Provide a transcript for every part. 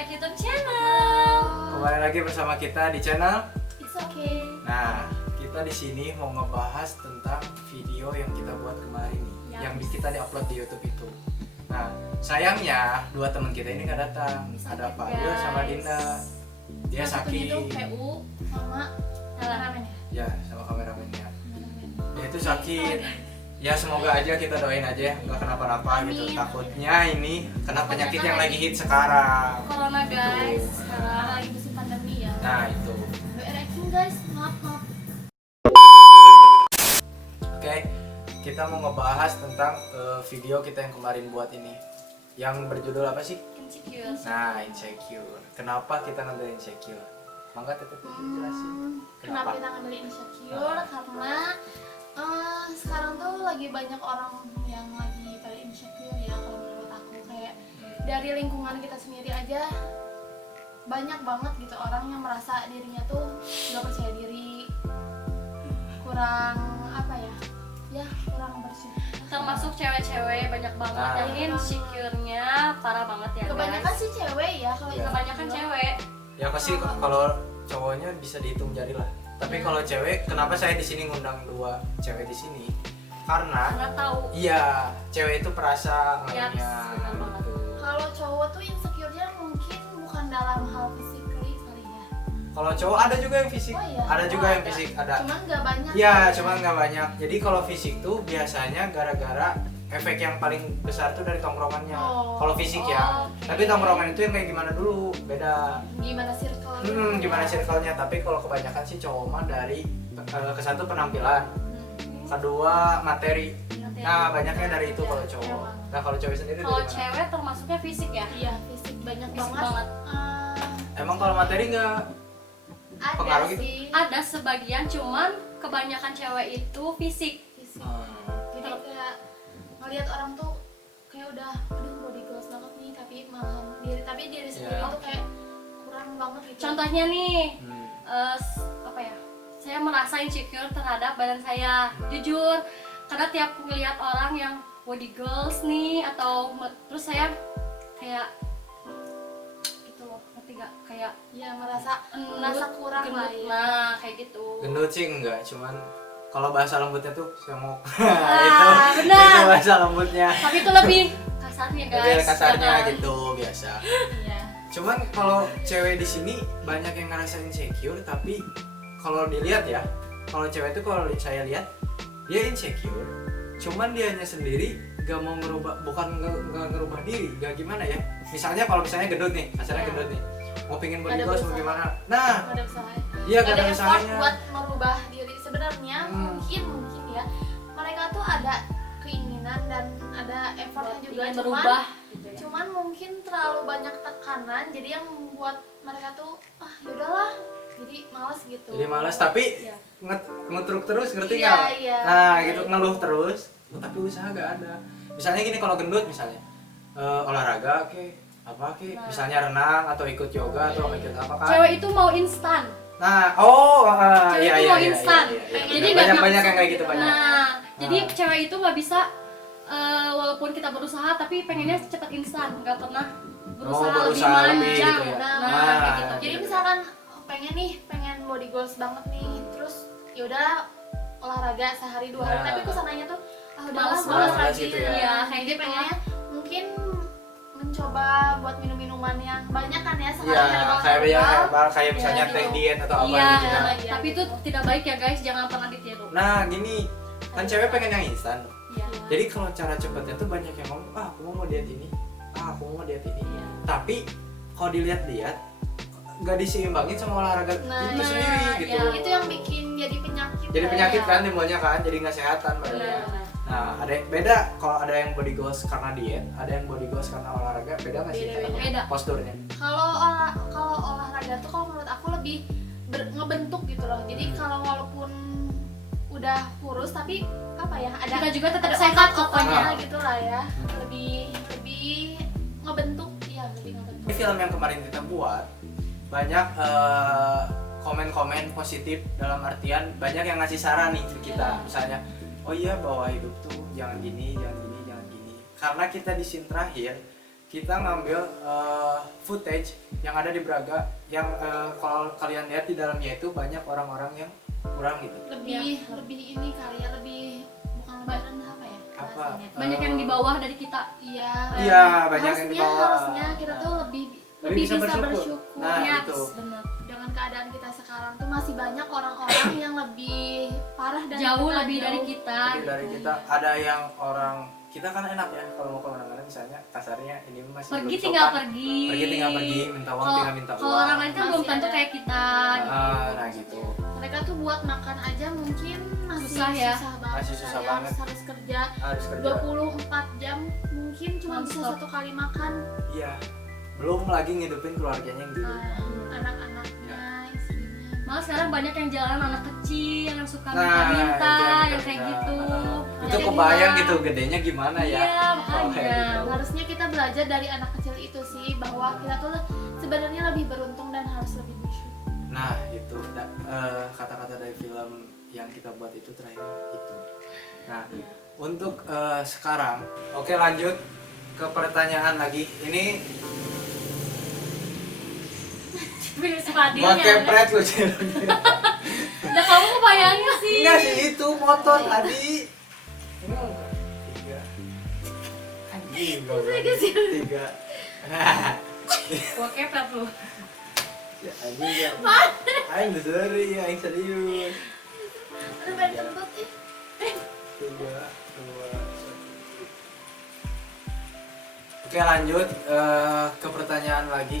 Back YouTube channel. Kembali lagi bersama kita di channel It's okay. Nah, kita di sini mau ngebahas tentang video yang kita buat kemarin nih, yang kita diupload di YouTube itu. Nah, sayangnya dua teman kita ini nggak datang. Ada Fadil sama Dinda. Dia sakit. Itu PU sama kameramen ya. Ya, sama kameramennya. Dia itu sakit. Ya semoga aja kita doain aja nggak kenapa-napa gitu. Takutnya ini kena penyakit yang lagi hit sekarang. Corona guys, sekarang lagi musim pandemi ya. Nah itu. Reaction guys, maaf. Oke, kita mau ngebahas tentang video kita yang kemarin buat ini, yang berjudul apa sih? Insecure. Nah, insecure. Kenapa kita ngambil insecure? Mangga tetep jelasin. Kenapa kita ngambil insecure? Karena sekarang tuh lagi banyak orang yang lagi pada insecure ya, kalau menurut aku kayak dari lingkungan kita sendiri aja banyak banget gitu orang yang merasa dirinya tuh nggak percaya diri, kurang apa ya kurang bersyukur. Termasuk cewek-cewek banyak banget Nah. yang insecure-nya parah banget ya Kebanyakan guys. sih cewek ya, kalau Iya. Kebanyakan cewek. Ya pasti kalau cowoknya bisa dihitung jari lah. Tapi kalau cewek, kenapa saya di sini ngundang dua cewek di sini? Karena Nggak tahu. iya, cewek itu perasa Iya, ngomongnya benar banget. gitu. Kalau cowok tuh insecure-nya mungkin bukan dalam hal physically kali ya. Kalau cowok ada juga yang fisik, Oh iya, ada juga oh, yang ada. fisik, ada. Cuman nggak banyak. Iya, cuman nggak banyak. Jadi kalau fisik tuh biasanya gara-gara efek yang paling besar tuh dari tongkrongannya. Oh, Kalau fisik ya. oke. Tapi tongkrongan itu yang kayak gimana dulu, beda. Gimana circle? Gimana circle-nya. Tapi kalau kebanyakan sih cowok mah dari ke satu penampilan, kedua materi. Nah, banyaknya dari itu kalau cowok. Emang. Nah, kalau cewek sendiri Kalau dari mana? cewek termasuknya fisik ya. Iya, fisik banyak Fisik banget. banget. Emang kalau materi nggak Ada pengaruh gitu? sih. Ada sebagian, cuman kebanyakan cewek itu fisik. Fisik. Jadi kayak ngelihat orang tuh kayak udah aduh body goals banget nih, tapi diri sendiri Iya. tuh kayak kurang banget gitu. Contohnya nih, Hmm. apa ya? Saya merasa insecure terhadap badan saya. Jujur, karena tiap ngelihat orang yang body goals nih atau terus saya kayak gitu loh, ngerti gak? Kayak Ya merasa gendut, kurang lah gendut. ya. Nah, kayak gitu. Gendut sih enggak, cuman kalau bahasa lembutnya tuh semok. Ah, itu benar. bahasa lembutnya. Tapi itu lebih kasarnya guys. Lebih kasarnya jangan. gitu biasa. Iya. Cuman kalau cewek di sini banyak yang ngerasa insecure, tapi kalau dilihat ya, kalau cewek itu kalau saya lihat dia insecure, cuman dianya sendiri gak mau ngerubah, bukan nggak ngerubah diri, gak gimana ya. Misalnya kalau misalnya gendut nih, asalnya Iya. gendut nih, mau pingin body Ada goals mau berusaha. gimana? Nah, Nggak ada usaha. iya gak ada effort usahanya. buat merubah diri sebenarnya. Mungkin ya mereka tuh ada keinginan dan ada effortnya juga, Ingin cuman berubah gitu ya. cuman mungkin terlalu banyak tekanan jadi yang membuat mereka tuh yaudahlah, jadi malas gitu. Jadi malas, tapi Iya. ngetruk terus, ngerti Iya, nggak? iya. Nah gitu, ngeluh terus, tapi usaha gak ada. Misalnya gini, kalau gendut misalnya olahraga apa Nah. misalnya renang atau ikut yoga atau ikut apa kan. Cewek itu mau instan. Nah, Cewek iya itu iya mau iya. instan. Jadi banyak nggak banyak yang kayak gitu banyak. Nah, jadi Ah. cewek itu nggak bisa walaupun kita berusaha tapi pengennya cepat instan, nggak pernah berusaha, berusaha lebih lebih panjang. gitu ya. Nah, Nah, kayak gitu. Jadi misalkan pengen body goals banget nih, terus yaudah olahraga sehari 2 hari, Nah. tapi kesananya tuh udah Males malas banget lagi gitu ya. ya. Iya, kayak Jadi gitu. pengennya mungkin mencoba buat minum-minuman yang banyak kan ya, sekali Iya, kayak misalnya Iya, teh gitu. diet atau apa Iya, gitu. Iya, Nah. iya, tapi itu gitu. tidak baik ya guys, jangan pernah ditiru. Nah, gini, kan cewek pengen yang instan. Iya. Jadi kalau cara cepatnya tuh banyak yang ngomong, aku mau diet ini, aku mau diet ini. Iya. Tapi kalau dilihat-lihat nggak diseimbangin sama olahraga Nah, itu nah, sendiri gitu. iya. Itu yang bikin jadi penyakit. Jadi lah penyakit ya. kan timbulnya kan, jadi nggak sehatan badannya. Benar. Nah, ada beda kalau ada yang body goals karena diet, ada yang body goals karena olahraga, beda nggak sih? Beda-beda. Beda. Posturnya. Kalau olahraga tuh kalau menurut aku lebih ngebentuk gitu loh. Jadi kalau walaupun udah kurus tapi apa ya, ada Kita juga tetap ada sehat otot-ototnya pokoknya. gitu lah ya. Lebih ngebentuk, iya lebih ngebentuk. Ini film yang kemarin kita buat banyak komen-komen positif, dalam artian banyak yang ngasih saran nih ke kita. Iya. Misalnya, oh iya, bawa hidup tuh jangan gini, jangan gini, jangan gini. Karena kita di scene terakhir kita ngambil footage yang ada di Braga yang kalau kalian lihat di dalamnya itu banyak orang-orang yang kurang gitu. Lebih ini kali ya, lebih bukan lebaran apa ya? Apa? bahasanya? Banyak yang di bawah dari kita. Iya. Iya, banyak yang di bawah. Harusnya kita tuh lebih bisa bersyukur. Nah, Ya, itu. benar. Dengan keadaan kita sekarang tuh masih banyak orang-orang yang lebih parah dari Jauh kita, lebih dari kita. Lebih dari kita, ada yang orang kita kan enak ya kalau mau kemana-mana misalnya kasarnya ini masih Pergi belum tinggal sopan. pergi. Pergi tinggal pergi, minta uang tinggal minta uang. Kalau orang lain kan belum Masih tentu ada. kayak kita. Nah gitu. Mereka tuh buat makan aja mungkin masih Susah ya. banget. Masih susah Kayak banget. harus kerja Harus kerja. 24 jam mungkin cuma bisa Non-stop. satu kali makan. Iya. Belum lagi ngidupin keluarganya yang di Nah, rumah. anak-anaknya, istrinya. Malah sekarang banyak yang jalan anak kecil yang suka Nah, minta-minta, itu yang yang kayak minta-minta. gitu. Itu Jadi kebayang kita- gitu gedenya gimana ya. Iya, Kalau makanya. kayak gitu. Harusnya kita belajar dari anak kecil itu sih bahwa kita tuh sebenarnya lebih beruntung dan harus lebih bersyukur. Nah itu kata-kata dari film yang kita buat itu terakhir itu. Nah untuk sekarang, oke lanjut ke pertanyaan lagi. Ini Sepadinya. gua kepret lu sih. Nah, kamu kebayangin sih. Enggak sih itu motor tadi. Tiga. Anjing goblok. Tiga. Gua kepet lu. Ya anjing ya. Aing sorry, aing serius. Aduh pengen kentut ih. 3, 2, 1. Oke lanjut ke pertanyaan lagi.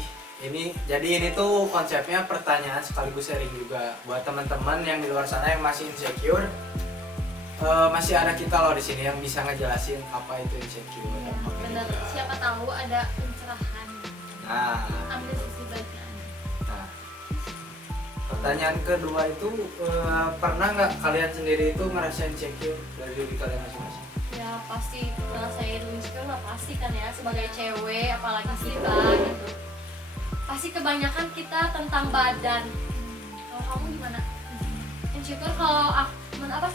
Jadi ini tuh konsepnya pertanyaan sekaligus sharing juga buat teman-teman yang di luar sana yang masih insecure. Masih ada kita loh di sini yang bisa ngejelasin apa itu insecure. Ya, bener. Siapa tahu ada pencerahan. Nah, Ambil sisi baiknya. nah, pertanyaan kedua itu pernah nggak kalian sendiri itu ngerasain insecure dari diri kalian masing-masing? Ya pasti ngerasain insecure lah pasti kan ya sebagai cewek apalagi kita gitu. Pasti kebanyakan kita tentang badan. Kalau kamu gimana? Insecure kalau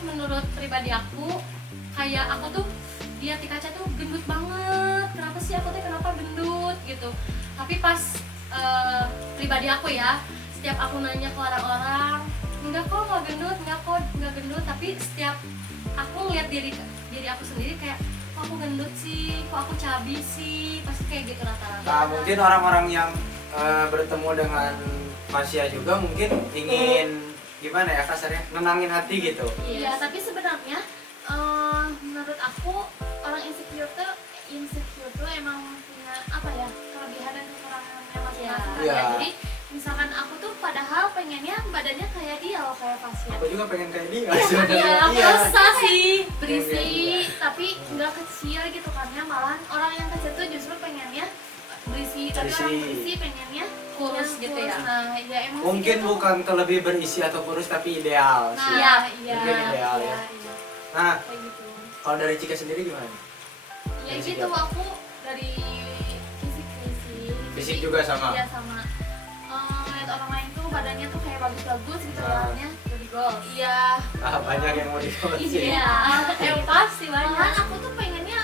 menurut pribadi aku kayak aku tuh lihat di kaca tuh gendut banget. Kenapa sih aku tuh kenapa gendut gitu. Tapi pas pribadi aku ya, setiap aku nanya ke orang-orang, enggak kok nggak gendut, enggak kok nggak gendut. Tapi setiap aku ngeliat diri aku sendiri kayak kok aku gendut sih, kok aku cabi sih, pasti kayak gitu rata-rata. Nah, mungkin orang-orang yang bertemu dengan Masya juga mungkin ingin gimana ya kasarnya nenangin hati gitu. Iya, tapi sebenarnya menurut aku orang insecure tuh emang punya apa ya kelebihan dan kekurangannya masing-masing. Iya. Ya. Jadi misalkan aku tuh padahal pengennya badannya kayak dia loh kayak Fasya. Aku juga pengen kayak dia. Iya, masa sih? Berisi Iya. tapi nggak kecil gitu kan ya, malah orang yang kecil tuh justru pengennya berisi, tapi Berisi. orang berisi pengennya Kurus yang gitu kurus. ya. Nah, ya emang sih Mungkin gitu. bukan lebih berisi atau kurus tapi ideal Nah, sih. Iya, iya, mungkin ideal ya. iya, Nah, kayak gitu. kalau dari Cika sendiri gimana? Ya Dari gitu, segi apa? aku dari fisik sih. Fisik juga sama? Iya sama. Ngeliat orang lain tuh badannya tuh kayak bagus-bagus gitu Nah. badannya. Body goals. Iya. Ah, banyak yang mau sih. Iya, pasti Malahan banyak. aku tuh pengennya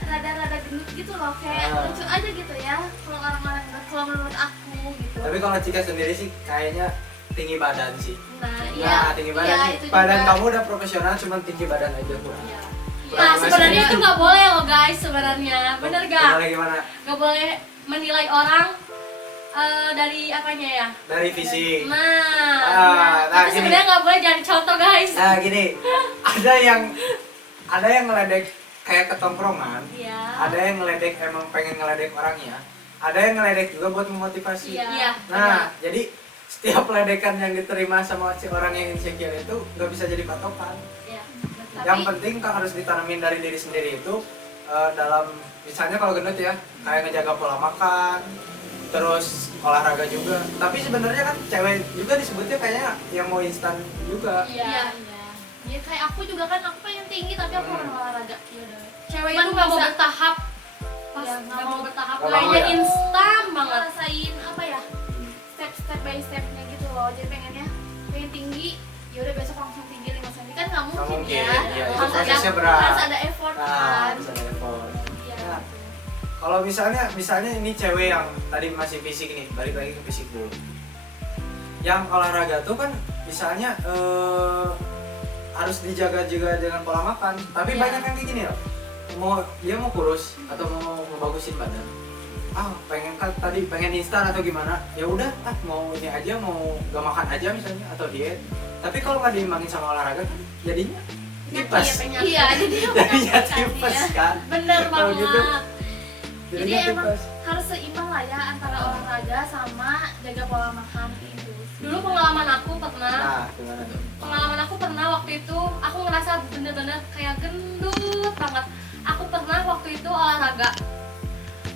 rada-rada gendut gitu loh, kayak Ah. lucu aja gitu ya. Kalau orang-orang gendut, kalau menurut aku gitu. Tapi kalau Cika sendiri sih kayaknya tinggi badan sih. Nah, Nah, tinggi badan iya, sih. itu Badan juga. kamu udah profesional, cuman tinggi badan aja kurang. Iya. Nah, sebenarnya itu nggak boleh loh guys, sebenarnya. Bener gak? Gimana? Nggak boleh menilai orang dari apanya ya? Dari fisik. Nah, nah, itu gini. sebenarnya nggak boleh jadi contoh guys. Nah, gini. Ada yang ngeledek kayak ketongkrongan. Iya. Ada yang ngeledek emang pengen ngeledek orangnya. Ada yang ngeledek juga buat memotivasi. Iya. Nah, jadi setiap ledekan yang diterima sama si orang yang insecure itu nggak bisa jadi patokan. Iya. Tapi- Yang penting kan harus ditanamin dari diri sendiri itu dalam misalnya kalau gendut ya kayak ngejaga pola makan, terus olahraga juga. Tapi sebenarnya kan cewek juga disebutnya kayaknya yang mau instan juga. Iya. Ya kayak aku juga kan, aku pengen tinggi tapi aku orang olahraga. Ya udah. Cewek Cuman itu nggak mau bisa- bertahap. Pas Iya, nggak mau bertahap, Nggak mau kayaknya ya? instan banget. Ngerasain apa ya? Step by stepnya gitu loh. Jadi pengennya pengen tinggi, ya udah besok langsung tinggi 5 cm kan nggak mungkin, mungkin, ya. iya, itu Harus prosesnya ada, berat. harus ada effort Nah, kan. bisa ada effort. Iya. Nah, kalau misalnya ini cewek yang tadi masih fisik nih, balik lagi ke fisik dulu. Yang olahraga tuh kan misalnya harus dijaga juga dengan pola makan. Tapi Iya. banyak yang kayak gini loh. Dia mau kurus atau mau ngebagusin badan. Pengen instan atau gimana? Ya udah, mau ini aja, mau gak makan aja misalnya atau diet. Tapi kalau nggak diimbangin sama olahraga kan jadinya tipes. Iya, jadi Jadinya tipes kan. Bener Kalau banget. gitu. Jadi Jadinya emang tipes. harus seimbang lah ya antara olahraga sama jaga pola makan itu. Dulu pengalaman aku pernah Nah, gimana tuh? pengalaman aku pernah waktu itu aku ngerasa bener-bener kayak gendut banget. Aku pernah waktu itu olahraga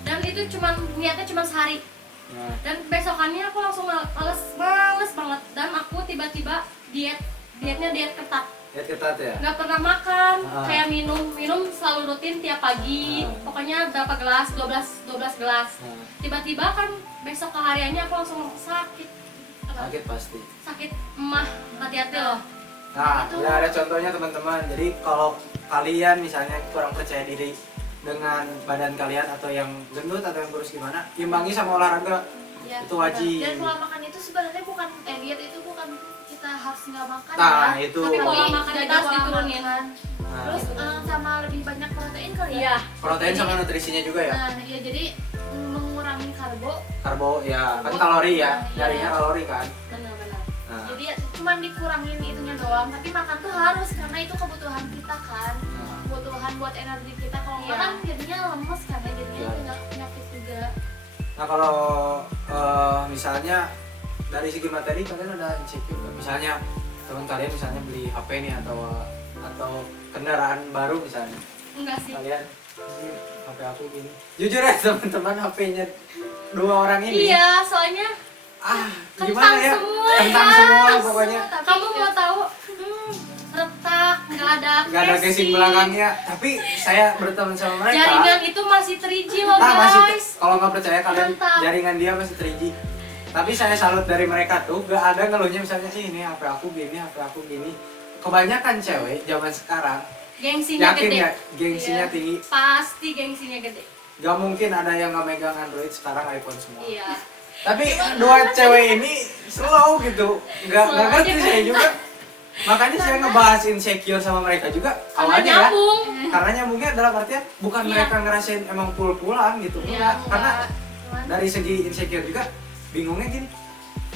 dan itu niatnya cuma sehari, Nah, dan besokannya aku langsung males banget, dan aku tiba-tiba dietnya diet ketat, lihat ketat ya. nggak pernah makan, Ah. kayak minum selalu rutin tiap pagi, Ah. pokoknya berapa gelas, 12 gelas. Nah, Tiba-tiba kan besok kehariannya aku langsung sakit sakit pasti. sakit emah, hati-hati loh. Nah, Itu. udah ada contohnya teman-teman. Jadi kalau kalian misalnya kurang percaya diri dengan badan kalian atau yang gendut atau yang kurus gimana, imbangi sama olahraga. Ya, Itu wajib. Dan pola makan itu sebenarnya bukan diet itu bukan kita harus nggak makan Nah, ya. itu. Tapi pola makan Jaga kita harus pola diturunin. makan. Nah, Terus sama lebih banyak protein kali ya. Iya. protein sama nutrisinya juga ya. Nah, ya jadi mengurangi karbo. Karbo ya, kan kalori ya. Iya. Nyarinya kalori kan. Benar-benar. Nah, Jadi ya, cuman dikurangin itunya doang, tapi makan tuh harus karena itu kebutuhan kita kan. nah. Kebutuhan buat energi kita. Kalau Iya. enggak kan jadinya lemes kan ya, jadinya Iya. banyak penyakit juga. Nah, kalau misalnya dari segi materi kalian ada insecure nggak? Misalnya teman kalian misalnya beli HP nih atau kendaraan baru misalnya. Enggak sih. Kalian ini HP aku gini. Jujur ya teman-teman, HP-nya dua orang ini. Iya, soalnya Gimana kentang ya? semua, Kentang ya. semua pokoknya. Tapi kamu mau tahu? Retak, nggak ada Gak ada casing belakangnya. Tapi saya berteman sama mereka. Jaringan itu masih 3G loh masih guys. kalau nggak percaya kalian, Mantap. jaringan dia masih 3G. Tapi saya salut dari mereka tuh, gak ada ngeluhnya misalnya ini HP aku gini, HP aku gini. Kebanyakan cewek zaman sekarang Gengsinya yakin gede. ya gengsinya Iya. tinggi. Pasti gengsinya gede. Gak mungkin ada yang nggak megang Android sekarang, iPhone semua. Iya. Tapi dua cewek ini slow gitu, nggak Slow ngerti aja. saya juga. Makanya saya ngebahas insecure sama mereka juga Karena awalnya ya. nyambung. Karena nyambungnya dalam artian bukan Iya. mereka ngerasain emang pulang gitu, Iya, enggak. Karena Cuman dari segi insecure juga bingungnya gini,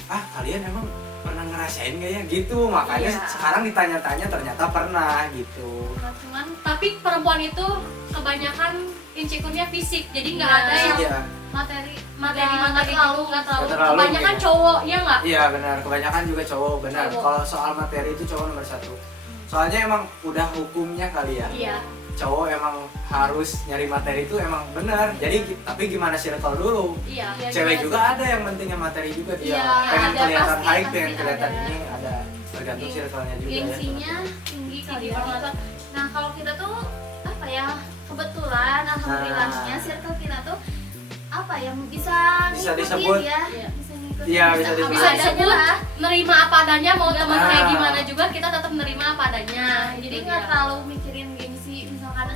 kalian emang pernah ngerasain gak ya gitu. Makanya Iya. sekarang ditanya-tanya ternyata pernah gitu. cuman Tapi perempuan itu kebanyakan insecure-nya fisik. Jadi nggak Iya. ada yang Iya, materi Nggak gitu, terlalu. nggak terlalu. Nggak terlalu, Kebanyakan iya. cowok, ya nggak? iya benar, kebanyakan juga cowok benar. Cowok. Kalau soal materi itu cowok nomor satu. Soalnya emang udah hukumnya kali ya. Iya. Cowok emang harus nyari materi itu emang benar. Jadi tapi gimana circle dulu? Iya. Iya, Cewek iya juga sih. ada yang pentingnya materi juga, dia Iya, pengen ada, kelihatan pasti, high, pasti pengen kelihatan ada. ini ada, tergantung circle-nya juga ya. gengsinya tinggi kali Tinggi ya. banget. Nah kalau kita tuh apa ya, kebetulan alhamdulillahnya Nah. circle kita tuh apa ya, bisa Bisa ngikutin disebut. ya, Iya. bisa ngikutin, Iya, bisa disebut. Bisa apa disebut adanya lah. nerima apa adanya, mau teman kayak Ah. gimana juga kita tetap nerima apa adanya. Jadi Itu nggak dia. terlalu mikirin gengsi, misalkan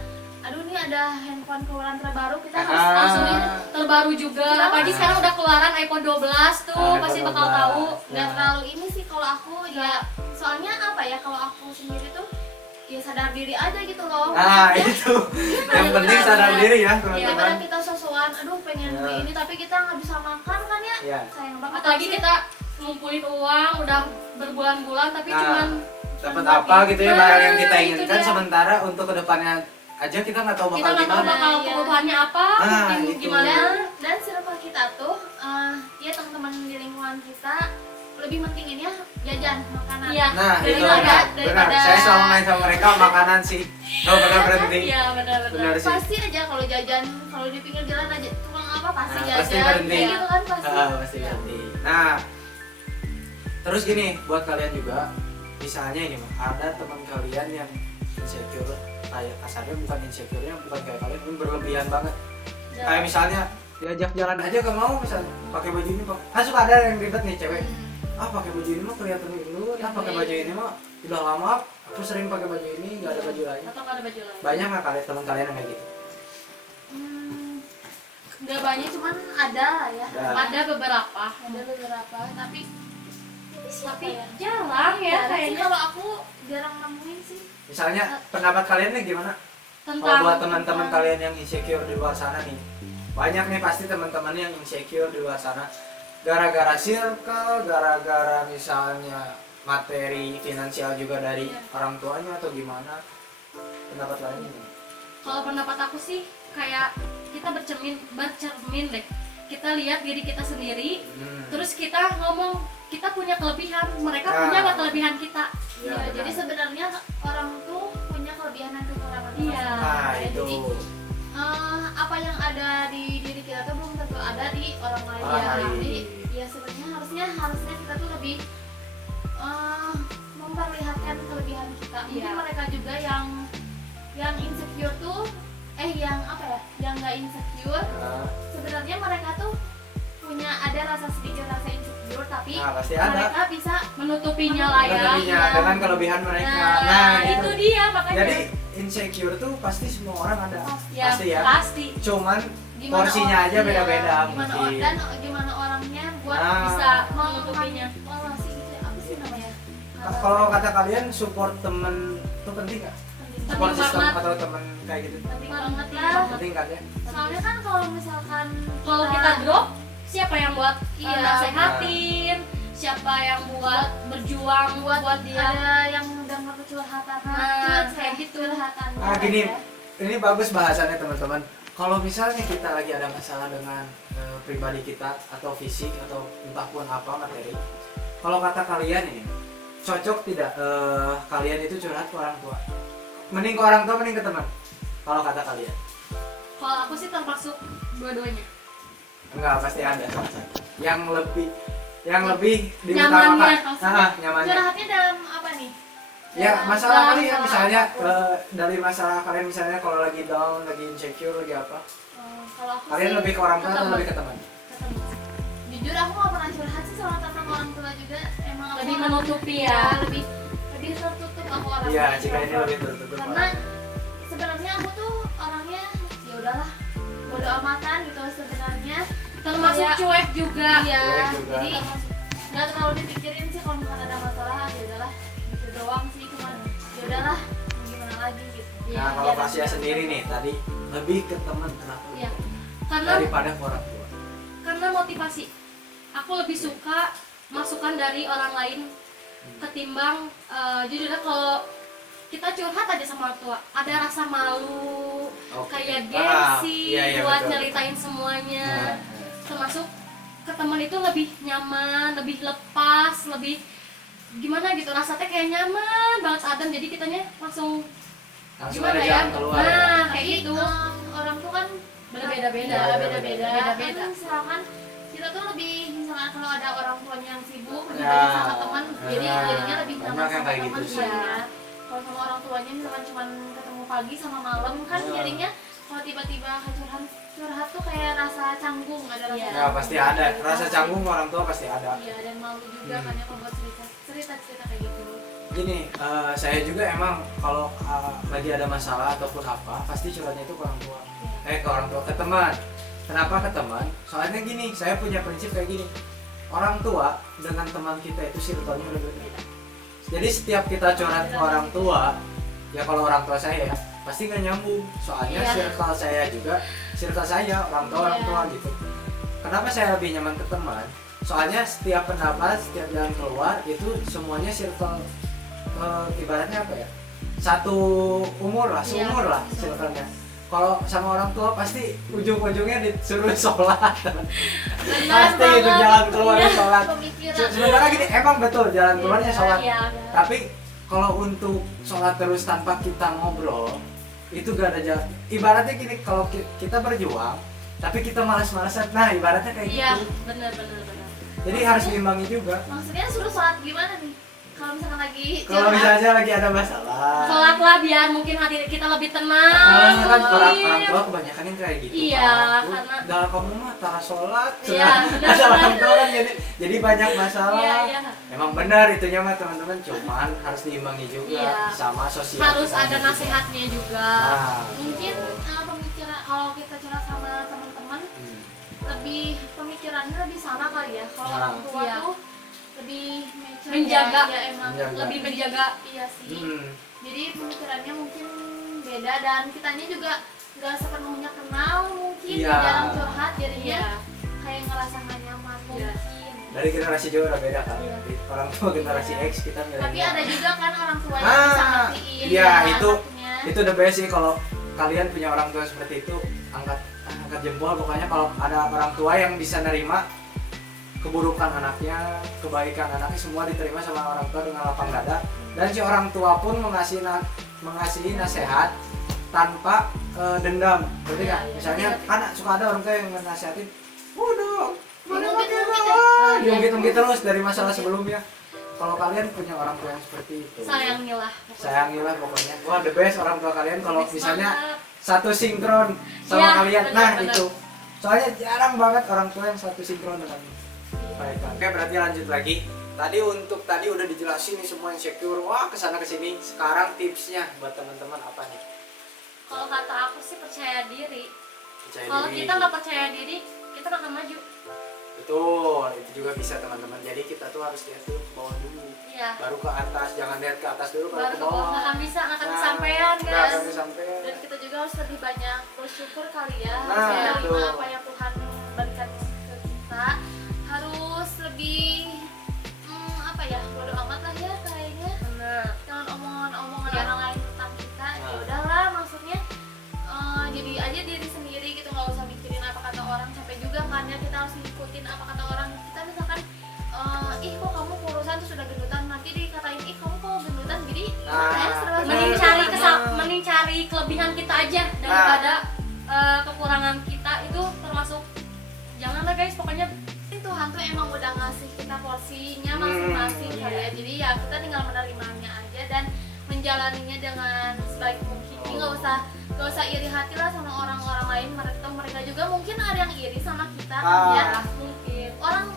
aduh nih ada handphone keluaran terbaru kita harus Ah. langsung terbaru juga. Kenapa? Apalagi sekarang udah keluaran iPhone 12 tuh, iPhone pasti bakal 12. tahu. nggak Nah. terlalu ini sih kalau aku ya, soalnya apa ya, kalau aku sendiri tuh ya sadar diri aja gitu loh. Nah Maksudnya, itu yang penting sadar diri ya daripada teman-teman. kita sosokan aduh pengen Ya. beli ini tapi kita nggak bisa makan kan ya, Iya. sayang banget. Apalagi sih. kita ngumpulin uang udah berbulan-bulan tapi Nah, cuman dapat cuman apa gitu ya barang yang kita Nah, itu inginkan, dia. sementara untuk kedepannya aja kita nggak tahu kita bakal nggak tahu gimana. bakal Iya. kebutuhannya apa, Nah, mungkin itu. gimana. dan circle kita tuh ya teman-teman di lingkungan kita lebih mentingin ya jajan makanan. Iya. Nah itu Daripada- benar, daripada- saya selalu main sama mereka makanan sih, nggak pernah berhenti. Iya benar-benar. Benar sih. Pasti aja kalau jajan, kalau di pinggir jalan aja tukang apa pasti Nah, jajan pasti berhenti. kayak gitu kan pasti. Pasti berhenti. Nah, terus gini buat kalian juga, misalnya ini mah ada teman kalian yang insecure, kayak kasarnya bukan insecure-nya bukan kayak kalian, ini berlebihan banget. Kayak misalnya diajak jalan aja gak mau, misalnya pakai baju ini pak. Kan suka ada yang ribet nih cewek. Pakai baju ini mah kelihatan dulu, pakai baju ini mah udah lama aku sering pakai baju ini, nggak ada baju lain. Atau nggak ada baju lain. Banyak nggak kalian teman kalian yang kayak gitu? Hmm, nggak banyak, cuman ada lah ya. Ada beberapa. Ada beberapa, tapi siapa ya? Jarang ya Jarang sih, kayaknya. kalau aku jarang nemuin sih. Misalnya pendapat kalian nih gimana? Kalau Tentang buat teman-teman kalian yang insecure di luar sana nih, banyak nih pasti teman-teman yang insecure di luar sana gara-gara circle, gara-gara misalnya materi finansial juga dari orang tuanya atau gimana. Pendapat kalian ini? Kalau pendapat aku sih kayak kita bercermin deh. Kita lihat diri kita sendiri, terus kita ngomong kita punya kelebihan, mereka punya nggak kelebihan kita. Ya, Ya, jadi sebenarnya orang tuh punya kelebihan dan kekurangan. Iya. Nah, Ya, itu. jadi apa yang ada di diri kita tuh belum tentu ada di orang lain. Orang Ya, lain. jadi ya sebenarnya harusnya kita tuh lebih memperlihatkan kelebihan kita. Mungkin Iya. mereka juga yang insecure tuh yang apa ya? Yang nggak insecure. Nah, Sebenarnya mereka tuh punya ada sedikit rasa insecure, tapi nah, pasti ada. mereka bisa Menutupinya lah ya. Menutupinya dengan kelebihan mereka. Nah, Nah, gitu. itu dia makanya. Jadi insecure tuh pasti semua orang ada. ya, Pasti ya. Pasti. Cuman gimana porsinya aja iya, beda-beda gimana mungkin. dan gimana orangnya buat Nah. bisa menutupinya. sih gitu ya, apa sih namanya. Kalau kata kalian support temen tuh penting nggak? Support Penting system banget. atau temen kayak gitu? penting banget lah. Penting kan ya? Soalnya kan kalau misalkan Kalau kita drop, siapa yang buat Iya. nasehatin? Siapa yang buat berjuang buat dia? ada yang dengar curhatan, Nah, kayak gitu. curhatan. Ah gini, ini bagus bahasannya teman-teman. Kalau misalnya kita lagi ada masalah dengan pribadi kita atau fisik atau entah pun apa materi, kalau kata kalian ini cocok tidak kalian itu curhat ke orang tua? Mending ke orang tua, mending ke teman? Kalau kata kalian? Kalau aku sih termasuk dua-duanya. Enggak, pasti ada salah satu yang lebih Nyamannya, diutamakan. Nyamannya. Curhatnya dalam apa nih? Ya Dalam- masalah dalam kali ya, masalah misalnya apapun. dari masalah kalian misalnya kalau lagi down, lagi insecure, lagi apa? Kalau aku Kalian sih lebih ke orang tua atau teman. lebih ke teman? ketemu. Jujur aku nggak pernah curhat sih sama tentang orang tua juga. Emang aku Lebih orang- menutupi ya, ya. lebih tertutup aku orangnya. Iya, jika ini lebih tertutup. Karena sebenarnya aku tuh orangnya ya udahlah bodo amatan gitu sebenarnya. Termasuk Kayak- cuek juga. Iya, Cuek juga. jadi nggak terlalu dipikirin sih kalau misalkan ada masalah ya udahlah gitu doang sih, cuman ya udahlah gimana lagi gitu. Iya, Nah kalau iya, Fasya iya. sendiri nih tadi lebih ke teman kenapa? Iya. Karena Daripada ke orang tua. karena motivasi. Aku lebih suka masukan dari orang lain ketimbang jujur kalau kita curhat aja sama orang tua, ada rasa malu, Oke. kayak Ah, gengsi iya, iya, buat betul. nyeritain semuanya. Nah, Termasuk ke teman itu lebih nyaman, lebih lepas, lebih gimana gitu, rasanya kayak nyaman banget adem, jadi kitanya langsung langsung gimana ada ya? jalan keluar ya. Nah, kayak Tapi, gitu. orang tuh kan Beda-beda. Iya, Beda-beda. Kan misalkan kita tuh lebih misalkan kalau ada orang tuanya yang sibuk lebih Ya. banyak sama teman, jadi Ya. jadinya lebih Banyak nyaman yang sama kayak teman gitu sih. ya. Kalau sama orang tuanya misalkan cuma ketemu pagi sama malam kan Ya. jadinya kalau tiba-tiba curhat tuh kayak rasa canggung, ada rasa Iya. Ya pasti ada, rasa canggung orang tua pasti ada. Iya, dan malu juga kan ya kalau buat cerita kayak gitu. Gini, saya juga emang kalau lagi ada masalah ataupun apa, pasti curhatnya itu ke orang tua. Ke orang tua, ke teman. Kenapa ke teman? Soalnya gini, saya punya prinsip kayak gini. Orang tua dengan teman kita itu circle-nya berbeda. Jadi setiap kita curhat ke orang tua, ya kalau orang tua saya ya, pasti nggak nyambung. Soalnya Iya. circle saya juga, circle saya orang tua gitu. Kenapa saya lebih nyaman ke teman? Soalnya setiap pendapat, setiap jalan keluar itu semuanya circle, ibaratnya apa ya? Satu umur lah, seumur lah circle-nya. Kalau sama orang tua pasti ujung-ujungnya disuruh sholat. Pasti itu jalan keluarnya sholat. Pemikiran. Sebenarnya gini, emang betul jalan keluarnya sholat. Iya. Tapi kalau untuk sholat terus tanpa kita ngobrol, itu gak ada jalan. Ibaratnya gini, kalau kita berjuang, tapi kita malas-malasan, nah ibaratnya kayak Iya, gitu. benar. Jadi harus diimbangi juga. Maksudnya suruh sholat gimana nih? Kalau misalkan lagi Kalau misalnya lagi ada masalah, Sholat lah biar mungkin hati kita lebih tenang. kan orang Iya. tua kebanyakan yang kayak gitu. Iya, Pak. karena- Dah kamu mah tara sholat. Iya, benar, Ada orang benar. tua kan jadi banyak masalah. Iya. Emang benar itunya mah teman-teman, cuman harus diimbangi juga Iya. sama sosial. Harus kita ada juga. nasihatnya juga. Nah, mungkin pemikiran kalau kita curhat sama teman-teman lebih pemikirannya lebih sama kali ya. Kalau Nah. orang tua Iya. tuh lebih mature Menjaga. ya emang Menjaga. Lebih menjaga. iya sih. Hmm. Jadi pemikirannya mungkin beda dan kitanya juga nggak sepenuhnya kenal mungkin Iya. jarang curhat jadinya Iya. kayak ngerasa nggak nyaman Iya. mungkin. Dari generasi juga udah beda kan. Iya. Orang tua generasi Iya. X, kita Tapi milenial. ada juga kan orang tua yang bisa Ah, ngertiin iya, ya itu- anaknya. Itu the best sih kalau kalian punya orang tua seperti itu, angkat jempol pokoknya kalau ada orang tua yang bisa nerima keburukan anaknya, kebaikan anaknya semua diterima sama orang tua dengan lapang dada, dan si orang tua pun mengasihi nasihat tanpa dendam. Berarti Iya, kan iya. misalnya kan suka ada orang tua yang nasihatin, udah Diungkit-ungkit ya. diungkit-ungkit terus dari masalah sebelumnya. Kalau kalian punya orang tua yang seperti itu, Sayangilah. sayangilah pokoknya. Wah, the best orang tua kalian kalau Best misalnya banget. satu sinkron sama Iya, kalian. benar, Nah, benar. itu. Soalnya jarang banget orang tua yang satu sinkron dengan mereka. Oke, berarti lanjut lagi. Tadi udah dijelasin nih semua insecure. Wah, kesana kesini. Sekarang tipsnya buat teman-teman apa nih? Kalau kata aku sih percaya diri. Percaya Kalau diri. kita nggak percaya diri, kita nggak akan maju. Betul, itu juga bisa teman-teman. Jadi kita tuh harus lihat dulu ke bawah dulu. Iya. Baru ke atas, jangan lihat ke atas dulu baru Baru ke ke bawah bawah. nggak akan bisa, nggak akan Nah, kesampaian nggak guys. akan kesampaian. Dan kita juga harus lebih banyak bersyukur kali ya, Nah, harus menerima betul. apa yang Tuhan berikan ke kita, harus lebih apa ya, bodo amat lah ya kayaknya, Benar. jangan omongan Iya. orang lain tentang kita. Ya Nah. udahlah, maksudnya jadi aja diri sendiri gitu, nggak usah mikirin apa kata orang. Capek juga kan ya kita harus ngikutin apa kata orang. Kita misalkan ih kok kamu kurusan terus udah gendutan, nanti dikatain ih kamu kok gendutan, jadi Nah, ya serba benar. Mending salah. cari Benar. mending cari kelebihan kita aja daripada kekurangan kita itu termasuk. Janganlah guys, pokoknya Tuhan tuh emang udah ngasih kita porsinya masing-masing kali ya. Jadi ya kita tinggal menerimanya aja dan menjalaninya dengan sebaik mungkin. Jadi nggak usah iri hati lah sama orang-orang lain. Mereka juga mungkin ada yang iri sama kita kan ya. mungkin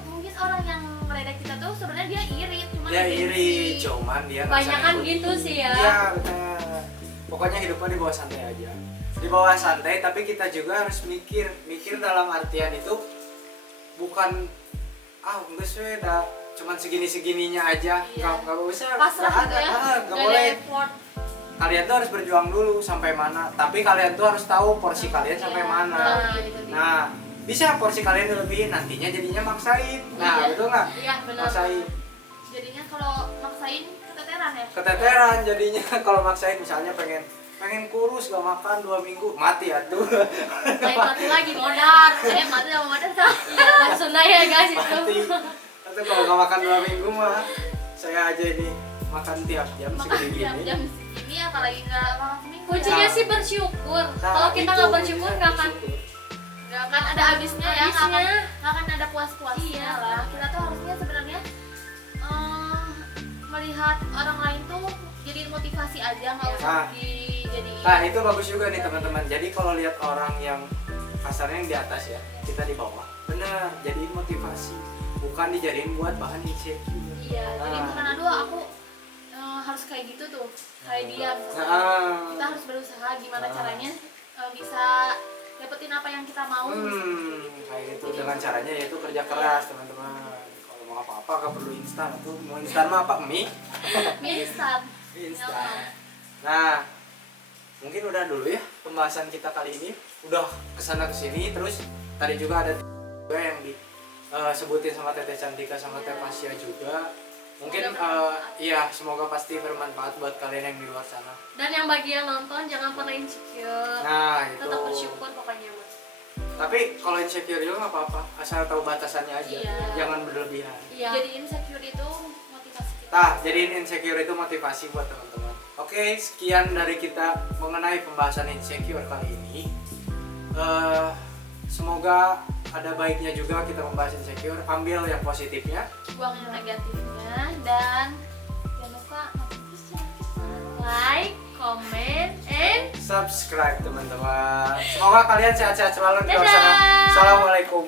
Mungkin orang yang meledek kita tuh sebenarnya dia iri, cuma Dia iri, cuman dia nggak bisa Kebanyakan ngikutin. gitu sih ya. Iya, benar. Pokoknya hidupnya di bawah santai aja. Di bawah santai, tapi kita juga harus mikir dalam artian itu bukan enggak sih, cuman segini-segininya aja. Iya. Nggak usah. pasrah nggak gitu ada. ya. Nggak Nggak ada boleh. effort. Kalian tuh harus berjuang dulu sampai mana. Tapi kalian tuh harus tahu porsi kalian sampai Iya, mana. betul, gitu. Nah, bisa porsi kalian dilebihin, nantinya jadinya maksain. Nah, Iya. betul nggak? iya benar. Maksain. Jadinya kalau maksain keteteran ya. Keteteran jadinya kalau maksain, misalnya pengen kurus gak makan 2 minggu, mati atuh. Lain mati lagi modar. Mati sama modern tuh. Iya, bahasa Sunda ya guys itu. Mati. Atau kalau gak makan 2 minggu mah saya aja ini makan tiap jam Makan segini jam-jam segini apalagi nggak makan seminggu. Kuncinya Nah. sih bersyukur. Nah, Kalau kita itu nggak bersyukur nggak akan Nggak akan ada habisnya ya, Habisnya. nggak akan ada puas-puasnya Iya. lah. Kita tuh harusnya sebenarnya melihat orang lain tuh jadi motivasi aja, nggak usah Nah. dijadiin. Nah, itu bagus juga nih teman-teman. Jadi kalau lihat orang yang kasarnya yang di atas ya, kita di bawah. Benar, jadiin motivasi, bukan dijadiin buat bahan insecure. Iya, jadi Nah. bukan aduh aku harus kayak gitu tuh, kayak dia misalnya. Nah, Kita harus berusaha gimana Nah. caranya bisa dapetin apa yang kita mau. kayak gitu dengan caranya yaitu kerja keras teman-teman. Kalau mau apa-apa gak perlu instan, tuh mau instan mah apa, mie Mie instan. instan. Nah, mungkin udah dulu ya pembahasan kita kali ini. Udah kesana kesini, terus tadi juga ada juga yang disebutin sama Teteh Cantika sama Teh Pasya juga. Mungkin iya, semoga pasti bermanfaat buat kalian yang di luar sana. Dan yang bagi yang nonton jangan pernah insecure. Nah, itu. Tetap bersyukur pokoknya Mas. Tapi kalau insecure juga nggak apa-apa, asal tahu batasannya aja, Iya. jangan berlebihan. Iya. Jadi insecure itu motivasi kita. Nah, jadiin insecure itu motivasi buat teman-teman. Oke, sekian dari kita mengenai pembahasan insecure kali ini. Semoga ada baiknya juga kita membahas insecure. Ambil yang positifnya. Buang yang negatifnya dan jangan lupa nonton terus channel kita. Like, comment, and Subscribe teman-teman. Semoga kalian sehat-sehat selalu di luar Dadah. sana. Assalamualaikum.